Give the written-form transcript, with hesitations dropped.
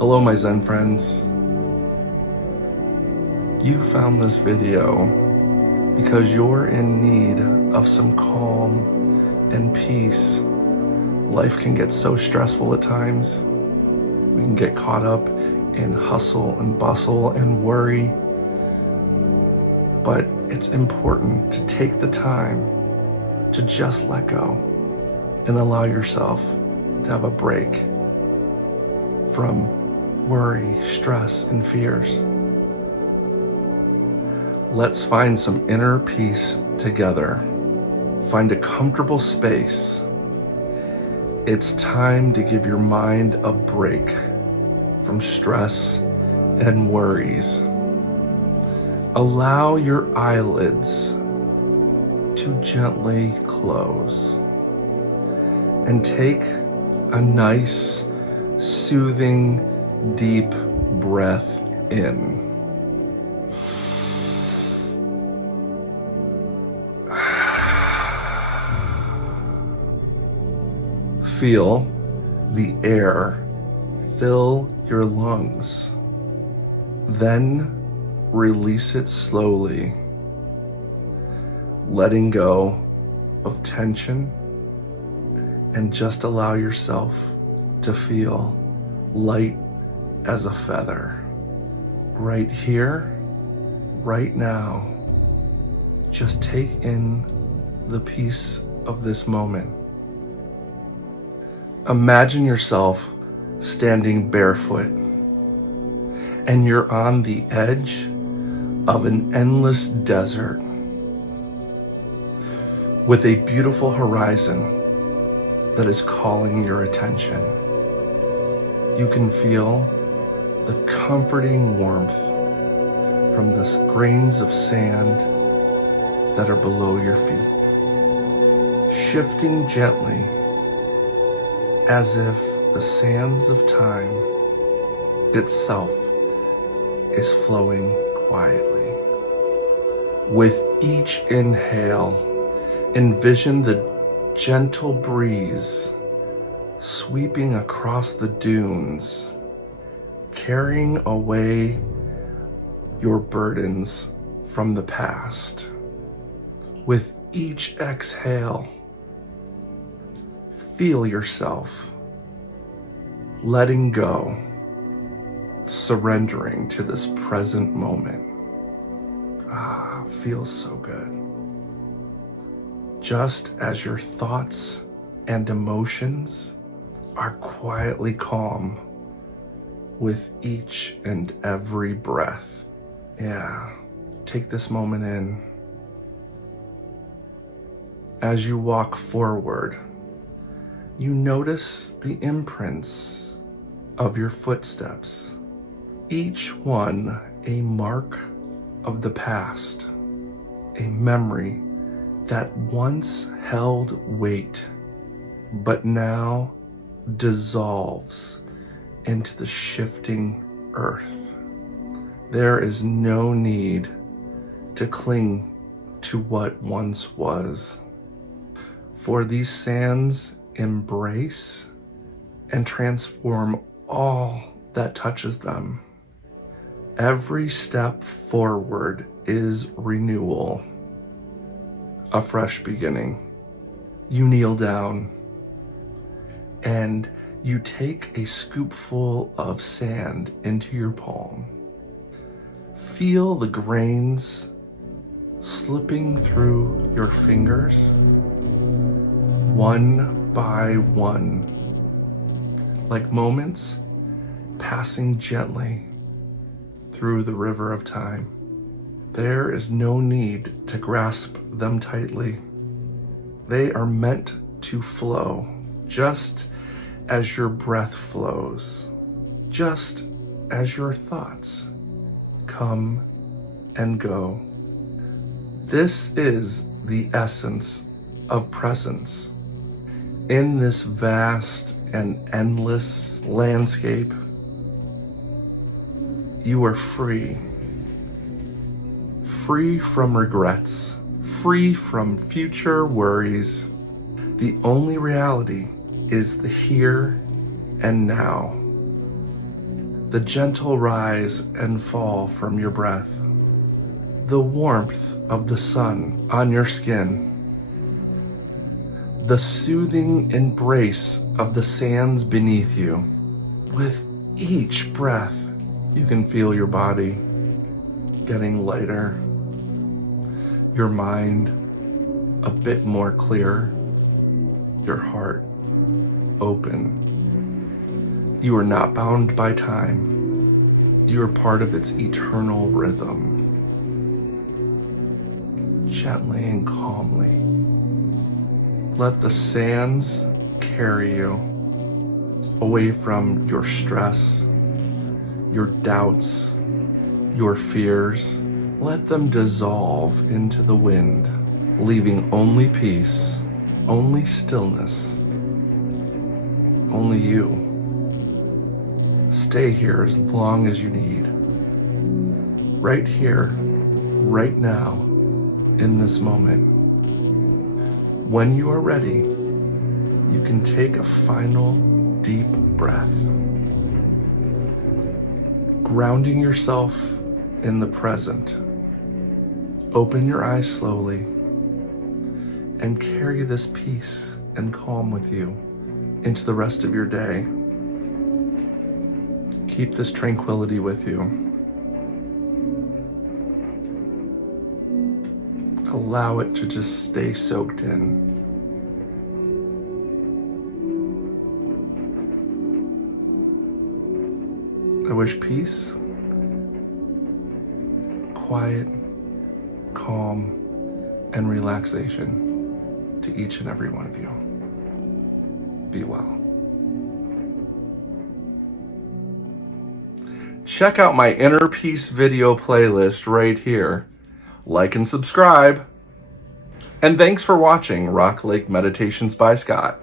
Hello, my Zen friends. You found this video because you're in need of some calm and peace. Life can get so stressful at times. We can get caught up in hustle and bustle and worry. But it's important to take the time to just let go and allow yourself to have a break from worry, stress, and fears. Let's find some inner peace together. Find a comfortable space. It's time to give your mind a break from stress and worries. Allow your eyelids to gently close and take a nice, soothing, deep breath in. Feel the air fill your lungs. Then release it slowly, letting go of tension, and just allow yourself to feel light as a feather. Right here, right now, just take in the peace of this moment. Imagine yourself standing barefoot, and you're on the edge of an endless desert with a beautiful horizon that is calling your attention. You can feel the comforting warmth from the grains of sand that are below your feet, shifting gently as if the sands of time itself is flowing quietly. With each inhale, envision the gentle breeze sweeping across the dunes, carrying away your burdens from the past. With each exhale, feel yourself letting go, surrendering to this present moment. Feels so good. Just as your thoughts and emotions are quietly calm with each and every breath. Take this moment in. As you walk forward, you notice the imprints of your footsteps, each one a mark of the past, a memory that once held weight, but now dissolves into the shifting earth. There is no need to cling to what once was, for these sands embrace and transform all that touches them. Every step forward is renewal, a fresh beginning. You kneel down and you take a scoopful of sand into your palm. Feel the grains slipping through your fingers, one by one, like moments passing gently through the river of time. There is no need to grasp them tightly. They are meant to flow, just as your breath flows, just as your thoughts come and go. This is the essence of presence. In this vast and endless landscape, you are free. Free from regrets, free from future worries. The only reality is the here and now. the gentle rise and fall from your breath, the warmth of the sun on your skin, the soothing embrace of the sands beneath you. With each breath, you can feel your body getting lighter, your mind a bit more clear, your heart open. You are not bound by time. You are part of its eternal rhythm. Gently and calmly, let the sands carry you away from your stress, your doubts, your fears. Let them dissolve into the wind, leaving only peace, only stillness, only you. Stay here as long as you need. Right here, right now, in this moment. When you are ready, you can take a final deep breath, grounding yourself in the present. Open your eyes slowly and carry this peace and calm with you into the rest of your day. Keep this tranquility with you. Allow it to just stay soaked in. I wish peace, quiet, calm, and relaxation to each and every one of you. Be well. Check out my Inner Peace video playlist right here. Like and subscribe. And thanks for watching Rock Lake Meditations by Scott.